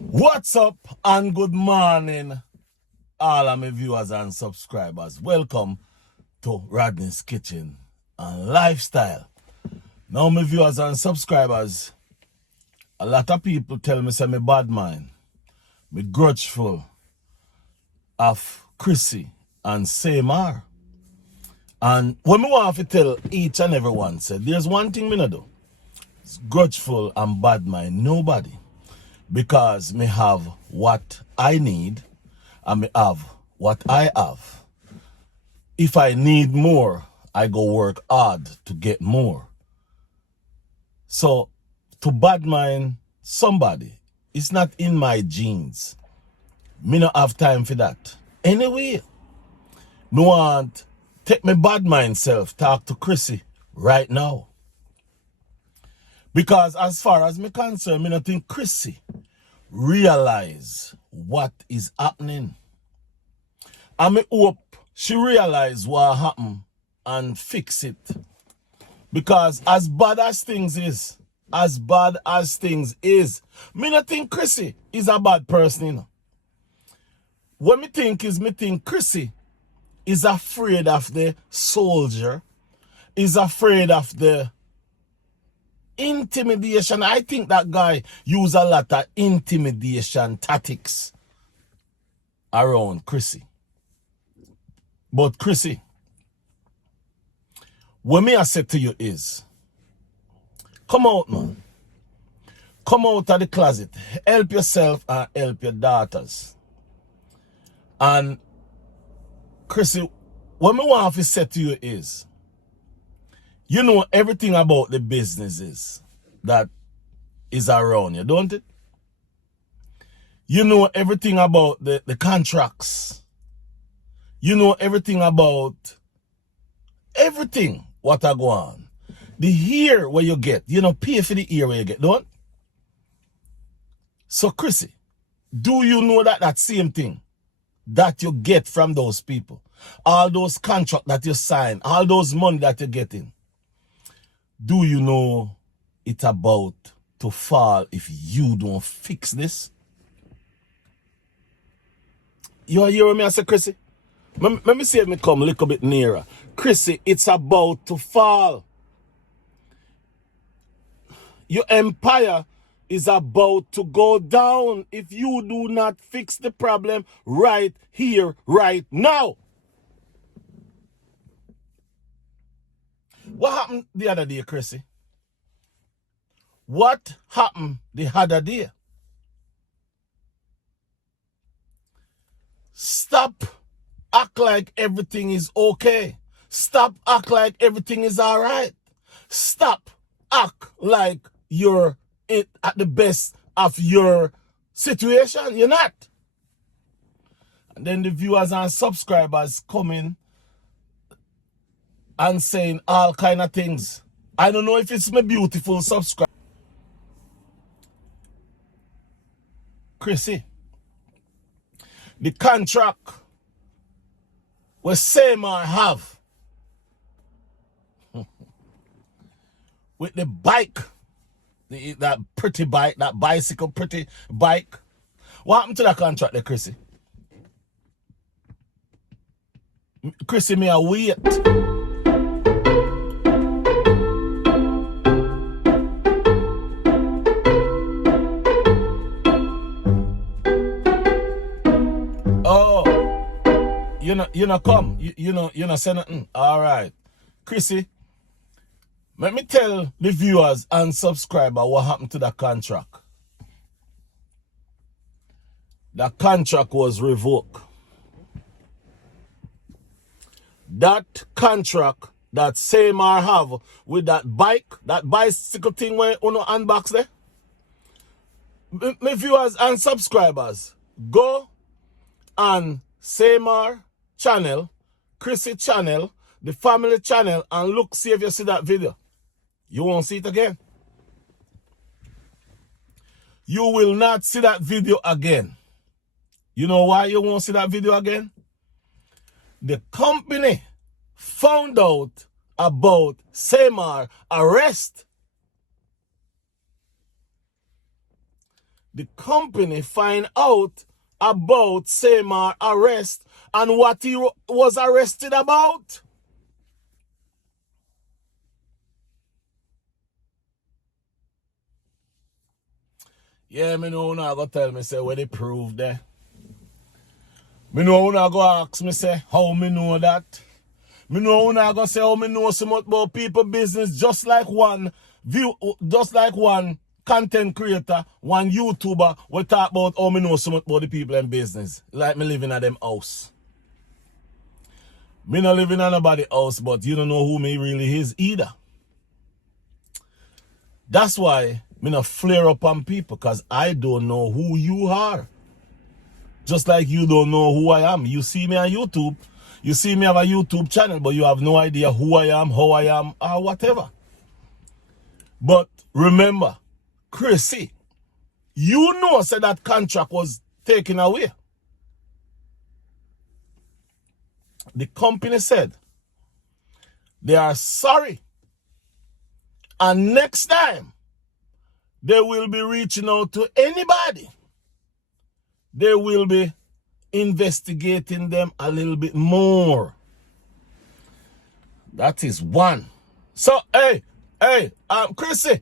What's up and good morning, all of my viewers and subscribers. Welcome to Rodney's Kitchen and Lifestyle. Now, my viewers and subscribers, a lot of people tell me say me bad mind, me grudgeful of Chrissy and CMR. And when me want to tell each and every one, say there's one thing me no do. It's grudgeful and bad mind nobody. Because me have what I need and me have what I have. If I need more, I go work hard to get more. So to bad mind somebody, it's not in my genes. Me not have time for that. Anyway, me want take me bad mind self talk to Chrissy right now. Because as far as me concerned, me not think Chrissy realize what is happening. And me hope she realize what happened and fix it. Because as bad as things is, me not think Chrissy is a bad person, you know. What me think Chrissy is afraid of the soldier, is afraid of the intimidation. I think that guy use a lot of intimidation tactics around Chrissy. But Chrissy, what me I say to you is, come out, man. Come out of the closet. Help yourself and help your daughters. And Chrissy, what me want to say to you is, you know everything about the businesses that is around you, don't it? You know everything about the contracts. You know everything about everything what I go on. The ear where you get, you know, pay for the ear where you get, don't? So Chrissy, do you know that same thing that you get from those people? All those contracts that you sign, all those money that you're getting. Do you know it's about to fall if you don't fix this? You hear me, I say, Chrissy? Let me see if me come a little bit nearer. Chrissy, it's about to fall. Your empire is about to go down if you do not fix the problem right here, right now. What happened the other day, Chrissy? What happened the other day? Stop act like everything is okay. Stop act like everything is all right. Stop act like you're at the best of your situation. You're not. And then the viewers and subscribers come in and saying all kind of things. I don't know if it's my beautiful subscriber. Chrissy, the contract where CMR have with the bike, that pretty bike, that bicycle pretty bike. What happened to that contract there, Chrissy? Chrissy, may I wait? You know come. You know say nothing. All right. Chrissy, let me tell the viewers and subscribers what happened to that contract. That contract was revoked. That contract that CMR have with that bike, that bicycle thing where you know unbox there. My viewers and subscribers, go on CMR channel, Chrissy channel, the family channel, and look, see if you see that video. You won't see it again. You will not see that video again. You know why you won't see that video again? The company found out about CMR arrest. the company find out about CMR arrest and what he was arrested about. Yeah, me know now go tell me say where they prove there. Me know now go ask me say how me know that. Me know now go say how me know so much about people business, just like one content creator, one YouTuber will talk about how me know so much about the people in business. Like me living at them house. Me not living at nobody's house, but you don't know who me really is either. That's why me not flare up on people, because I don't know who you are. Just like you don't know who I am. You see me on YouTube. You see me have a YouTube channel, but you have no idea who I am, how I am, or whatever. But remember, Chrissy, you know said that contract was taken away. The company said they are sorry. And next time, they will be reaching out to anybody. They will be investigating them a little bit more. That is one. So, hey, Chrissy,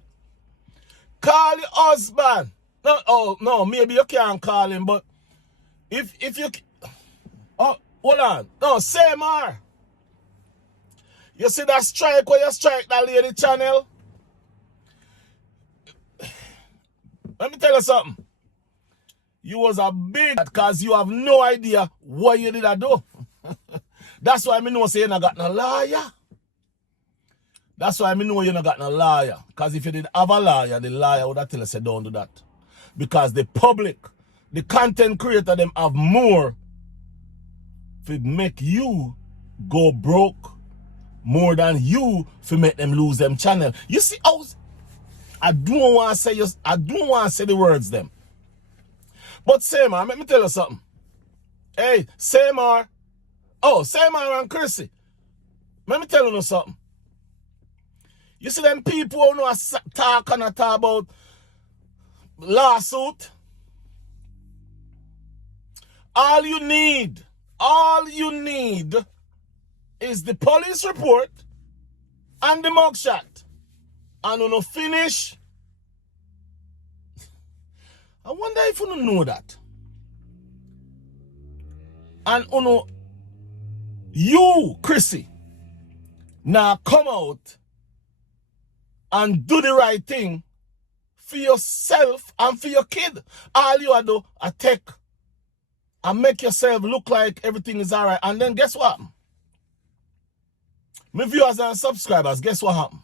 call your husband. No, maybe you can't call him, but if you, hold on. No, CMR. You see that strike where you strike that lady channel? Let me tell you something. You was a big, because you have no idea what you did I do. That's why I know say you not got no lawyer. That's why I know you not got no lawyer. Because if you did have a lawyer, the lawyer would have tell you say don't do that. Because the public, the content creator, them have more to make you go broke more than you to make them lose them channel. You see, I don't want to say the words them. But CMR, let me tell you something. Hey, CMR. Oh, CMR and Chrissy. Let me tell you something. You see them people who know talk about lawsuit. All you need is the police report and the mugshot. And when you finish, I wonder if you don't know that. And you, Chrissy, now come out and do the right thing for yourself and for your kid. All you do is take and make yourself look like everything is alright. And then guess what? My viewers and subscribers, guess what happened?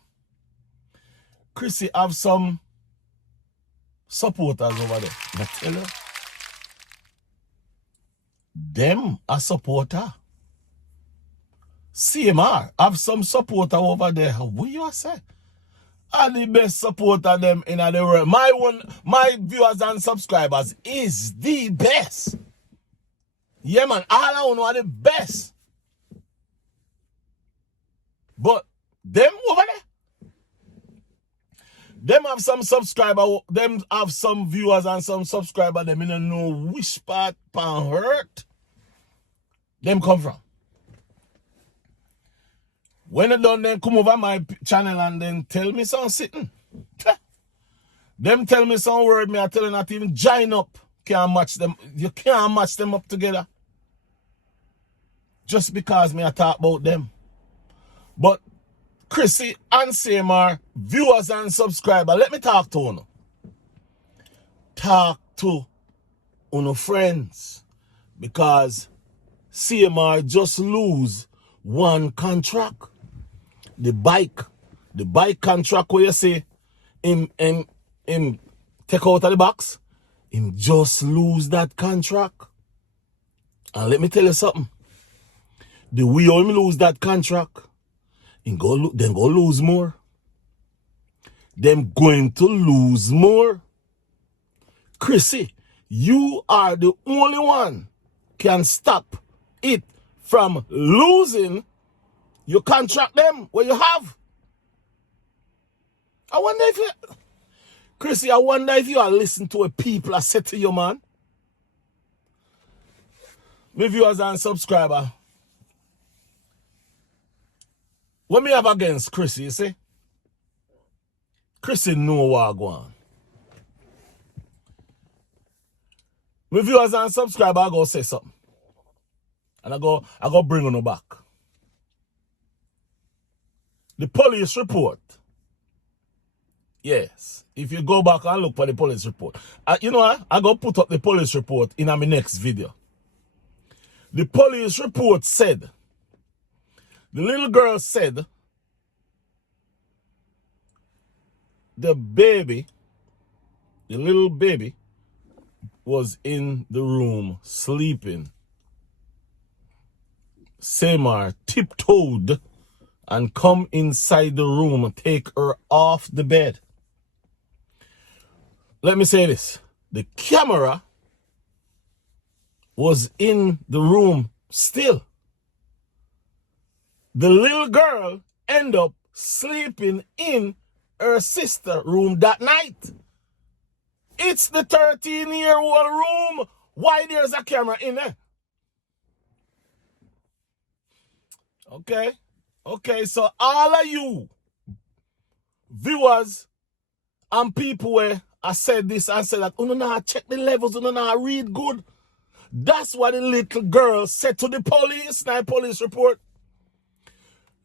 Chrissy have some supporters over there. I tell you, them a supporter. CMR have some supporter over there. What you say? Are the best supporter them in the world. My viewers and subscribers is the best. Yeah, man, all I know are the best. But them over there, them have some subscriber, them have some viewers and some subscriber, them in don't know which part pan hurt them come from. When they done, then come over my channel and then tell me some sitting. Them tell me some word, me I tell you not even join up. Can't match them. You can't match them up together. Just because me I talk about them. But Chrissy and CMR, viewers and subscribers, let me talk to you. Talk to your friends. Because CMR just lose one contract. The bike contract where you say him take out of the box, him just lose that contract. And let me tell you something. The way him lose that contract, then go lose more. Them going to lose more. Chrissy, you are the only one can stop it from losing. You contract them what you have. I wonder if you... Chrissy, I wonder if you are listening to what people are said to you, man. My viewers and subscriber. What me have against Chrissy, you see? Chrissy know what I go on. My viewers and subscriber, I go say something. And I go bring on back. The police report. Yes. If you go back and look for the police report. You know what? I go put up the police report in my next video. The police report said, the little girl said, the little baby, was in the room sleeping. CMR tiptoed and come inside the room and take her off the bed. Let me say this. The camera was in the room still. The little girl ended up sleeping in her sister's room that night. It's the 13-year-old room. Why there's a camera in there? Okay, so all of you viewers and people where I said this and said that, oh no, check the levels, oh no, read good. That's what the little girl said to the police, in the police report.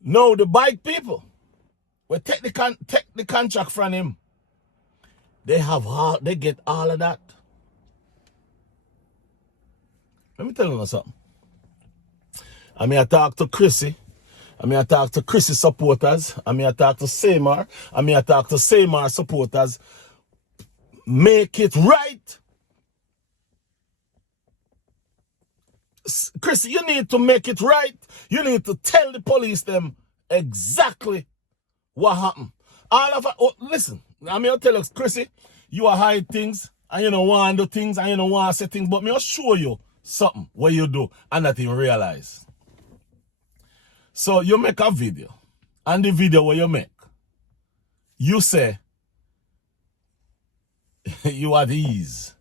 No, the bike people will take the contract from him. They get all of that. Let me tell you something. I mean, I talk to Chrissy. I mean, I talk to Chrissy supporters. I mean, I talk to CMR. I mean, I talk to CMR supporters. Make it right. Chrissy, you need to make it right. You need to tell the police them exactly what happened. Listen, I'm going to tell you, Chrissy, you are hide things, and you don't want to do things, and you don't want to say things, but me will show you something what you do, and that you realize. So you make a video, and the video what you make, you say, you at ease.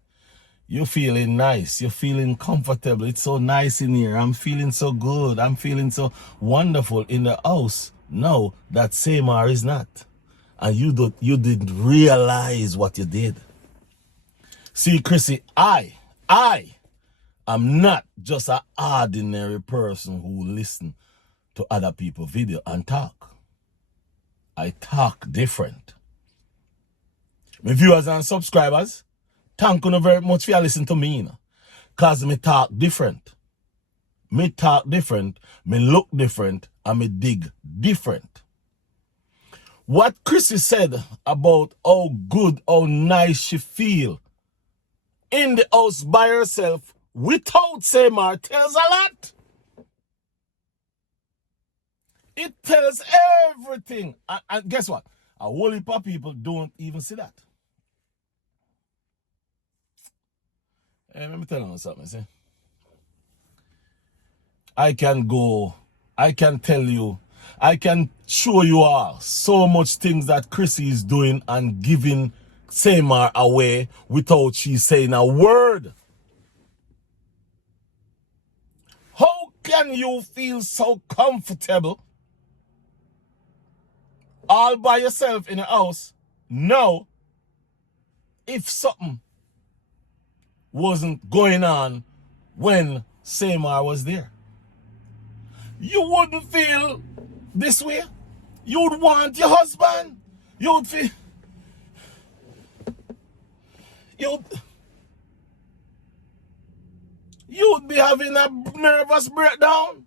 You're feeling nice. You're feeling comfortable. It's so nice in here. I'm feeling so good. I'm feeling so wonderful in the house. No, that CMR is not. And you didn't realize what you did. See, Chrissy, I am not just an ordinary person who listen to other people's video and talk. I talk different. My viewers and subscribers, thank you very much for listening to me. Because me talk different. Me talk different, me look different, and me dig different. What Chrissy said about how good, how nice she feel in the house by herself without CMR tells a lot. It tells everything. And guess what? A whole heap of people don't even see that. Hey, let me tell you something, see? I can tell you, I can show you all so much things that Chrissy is doing and giving CMR away without she saying a word. How can you feel so comfortable all by yourself in a house now if something wasn't going on when CMR was there? You wouldn't feel this way. You'd want your husband. You'd be having a nervous breakdown.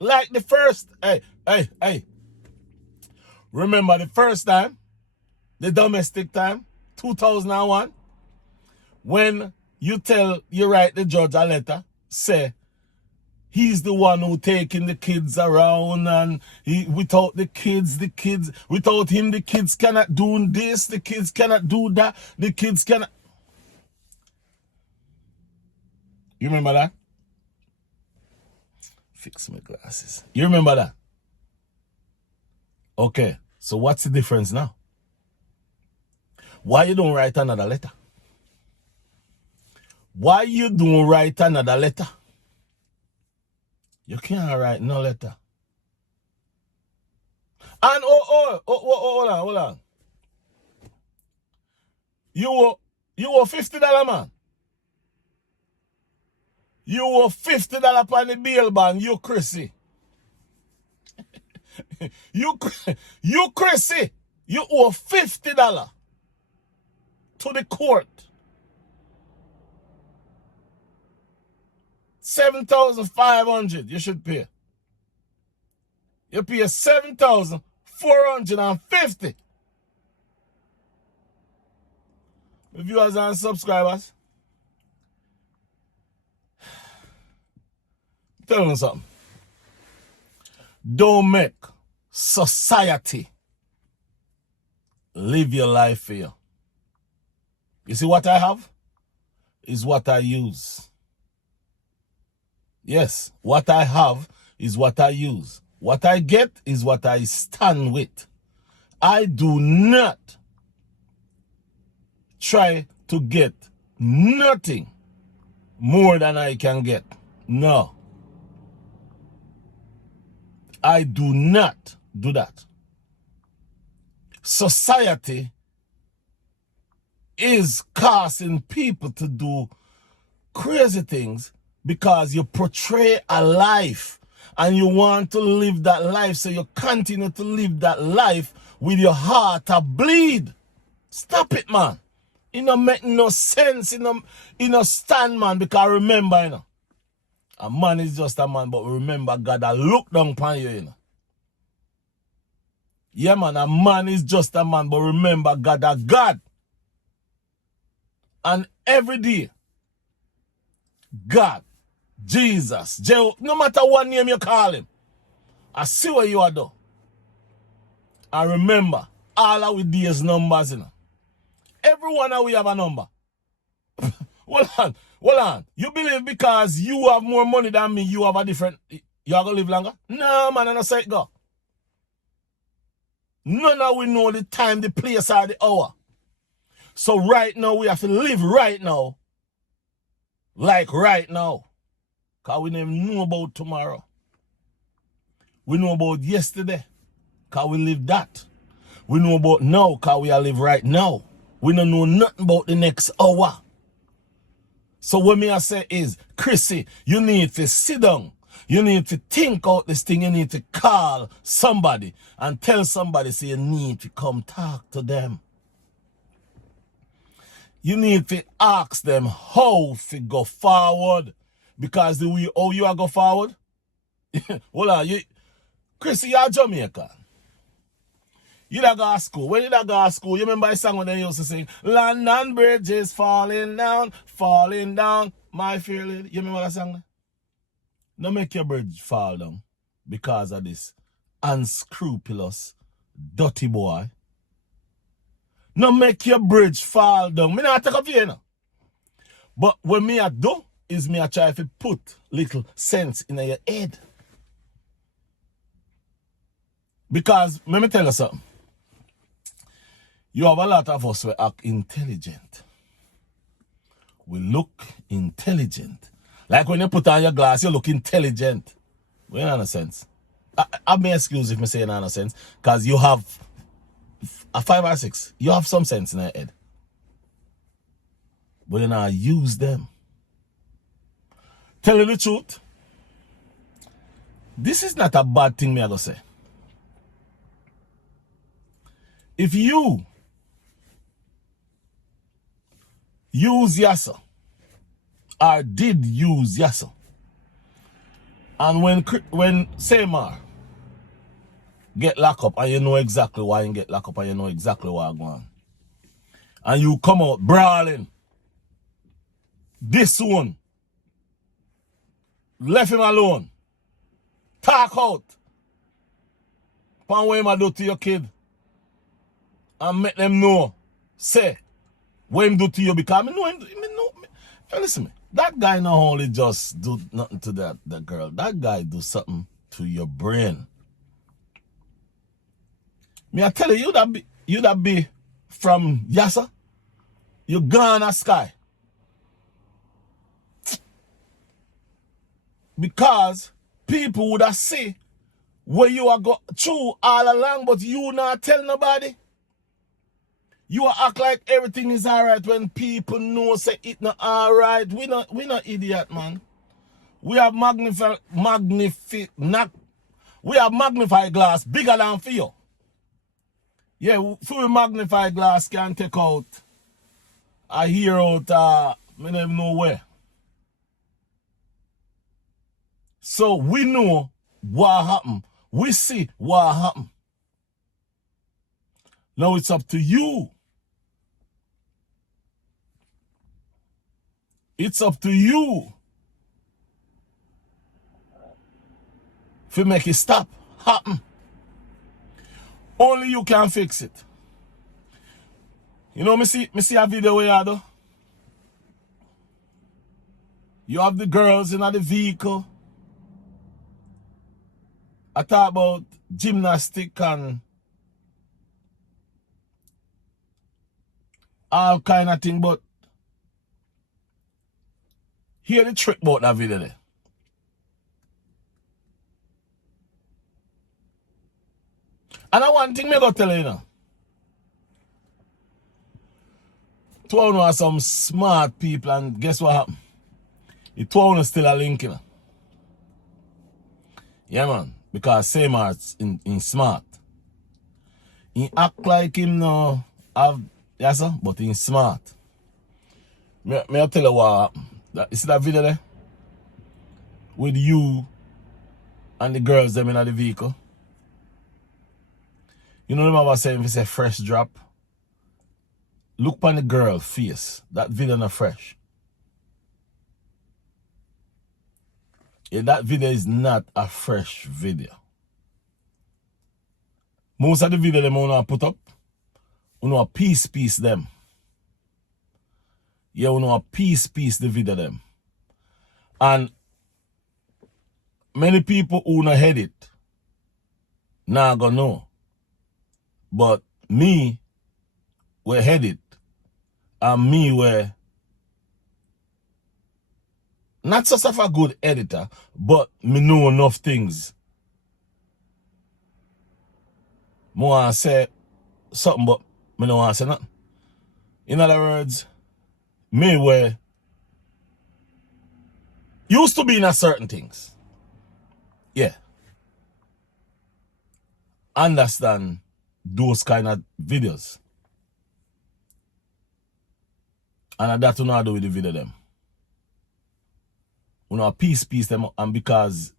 Like the first, hey. Remember the first time, the domestic time, 2001, when you write the judge a letter, say, he's the one who taking the kids around, and without the kids, without him, the kids cannot do this, the kids cannot do that, the kids cannot. You remember that? Fix my glasses. You remember that? Okay, so what's the difference now? Why you don't write another letter? Why you don't write another letter? You can't write no letter. And hold on. You owe $50, man. You owe $50 on the bail bond, you Chrissy. you Chrissy. You owe $50 to the court. $7,500 you should pay. You pay $7,450. Viewers and subscribers, tell me something. Don't make society live your life for you. You see what I have is what I use. Yes, what I have is what I use. What I get is what I stand with. I do not try to get nothing more than I can get. No. I do not do that. Society is causing people to do crazy things because you portray a life and you want to live that life, so you continue to live that life with your heart a bleed. Stop it, man. It don't make no sense. It don't stand, man, because remember, you know, a man is just a man, but remember God that look down upon you, you know. Yeah, man, a man is just a man, but remember God that God. And every day, God, Jesus, no matter what name you call him, I see what you are doing. And remember, all of these numbers, you know. Every one of we have a number. Hold on. You believe because you have more money than me, you have a different, you are going to live longer? No, man, I don't say it go. None of we know the time, the place, or the hour. So right now, we have to live right now. Like right now. Because we never know about tomorrow. We know about yesterday. Because we live that. We know about now because we are live right now. We don't know nothing about the next hour. So what me I say is, Chrissy, you need to sit down. You need to think out this thing. You need to call somebody and tell somebody, say you need to come talk to them. You need to ask them how to go forward. Because the way how you are go forward, hold on, Chrissy, you're Jamaican. You da go to school. When you da go to school, you remember the song when they used to sing, London Bridge is falling down, my fair lady. You remember that song? Don't make your bridge fall down because of this unscrupulous, dirty boy. No make your bridge fall down. Me not take up you, know. But what me I do is me I try to put little sense in your head. Because, let me tell you something. You have a lot of us who act intelligent. We look intelligent. Like when you put on your glass, you look intelligent. We ain't no sense. I may excuse if I say no sense, because you have a 5 or 6. You have some sense in your head. But you not use them. Tell you the truth. This is not a bad thing me I go say. If you use Yasa, or did use Yasa, and when CMR get locked up and you know exactly why you get locked up and you know exactly why I'm going, and you come out brawling, this one, left him alone, talk out, upon what him do to your kid, and make them know, say, what him do to you, because I know him, listen me, that guy not only just do nothing to that girl, that guy do something to your brain. Me I tell you, you that be from Yasa, You gone a sky. Because people would have see where you are go through all along, but you not tell nobody. You act like everything is alright when people know say it not alright. We not idiot, man. We have magnified glass bigger than for you. Yeah, full magnified glass can take out a hear out I don't even know where. So we know what happened. We see what happened. Now it's up to you. It's up to you to make it stop happen. Only you can fix it. You know, me see a video where you do. You have the girls in the vehicle. I talk about gymnastic and all kind of thing, but hear the trick about that video there. And I one thing me go tell you now. Two of are some smart people, and guess what happened? The two of still a link, you know. Yeah, man. Because CMR in smart. He act like him now have, yes sir, but he's smart. May I tell you what happened? You see that video there? With you and the girls them in the vehicle. You know remember saying if it's a fresh drop? Look on the girl face. That video not fresh. Yeah, that video is not a fresh video. Most of the video them wanna put up, you know, piece them. Yeah, you know, piece the video them. And many people who not head it, now gonna know. But me, we head it, and me were not such a good editor, but me know enough things. I want to say something, but me don't want to say nothing. In other words, me were used to be in a certain things. Yeah. Understand those kind of videos. And that's what I do with the video them. You know, piece them up, and because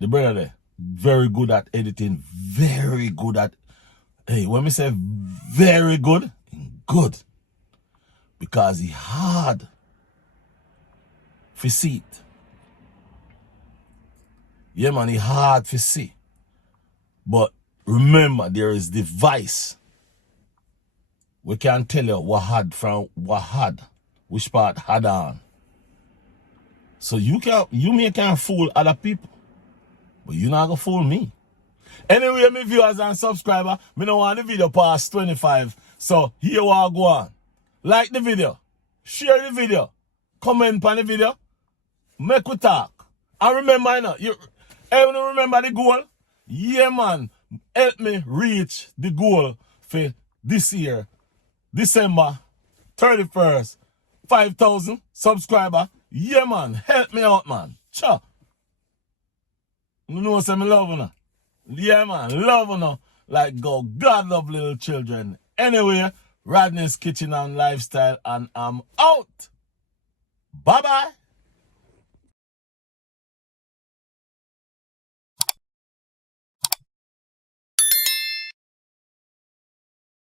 the brother there, very good at editing, very good at, hey, when we say very good, good. Because he hard for see it. Yeah, man, he hard for see. But remember, there is device. We can tell you what had from what had, which part had on. So you can fool other people, but you not gonna fool me. Anyway, my viewers and subscribers, me don't want the video past 25. So here we go on. Like the video, share the video, comment on the video, make we talk. And remember, everyone remember the goal? Yeah, man, help me reach the goal for this year, December 31st, 5,000 subscribers. Yeah, man, help me out, man. Sure. You know what I'm loving? Yeah, man, loving her. Like God love little children. Anyway, Rodney's Kitchen and Lifestyle, and I'm out. Bye-bye.